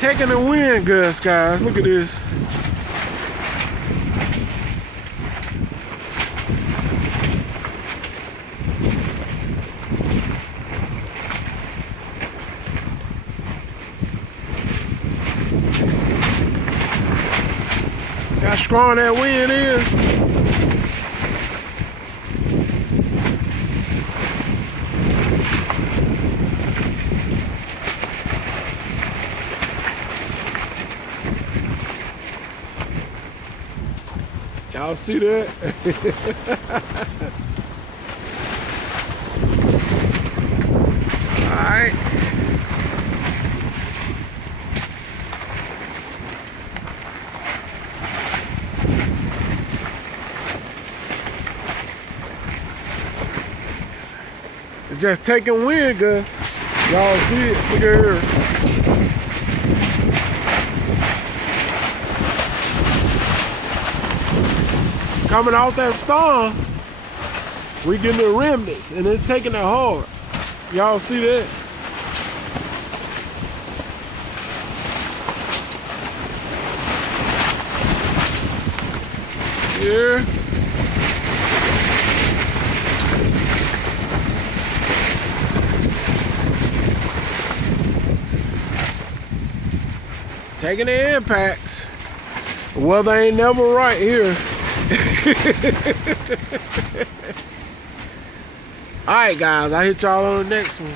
taking the wind gust, guys. Look at this. How strong that wind is. Y'all see that? All right. It's just taking wind, Gus. Y'all see it? Look at her. Coming off that storm, we getting the remnants, and it's taking it hard. Y'all see that? Yeah. Taking the impacts. The weather ain't never right here. Alright guys, I'll hit y'all on the next one.